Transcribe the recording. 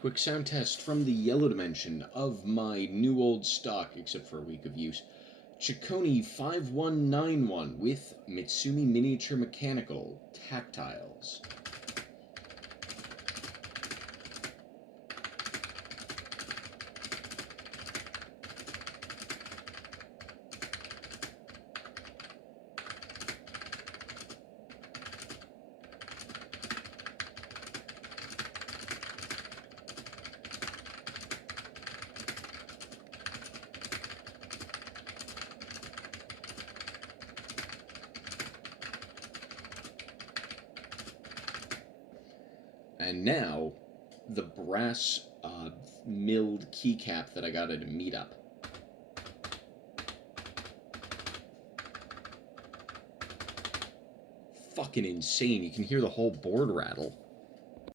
Quick sound test from the yellow dimension of my new old stock, except for a week of use. Chicony 5191 with Mitsumi Miniature Mechanical Tactiles. And now, the brass milled keycap that I got at a meetup. Fucking insane. You can hear the whole board rattle.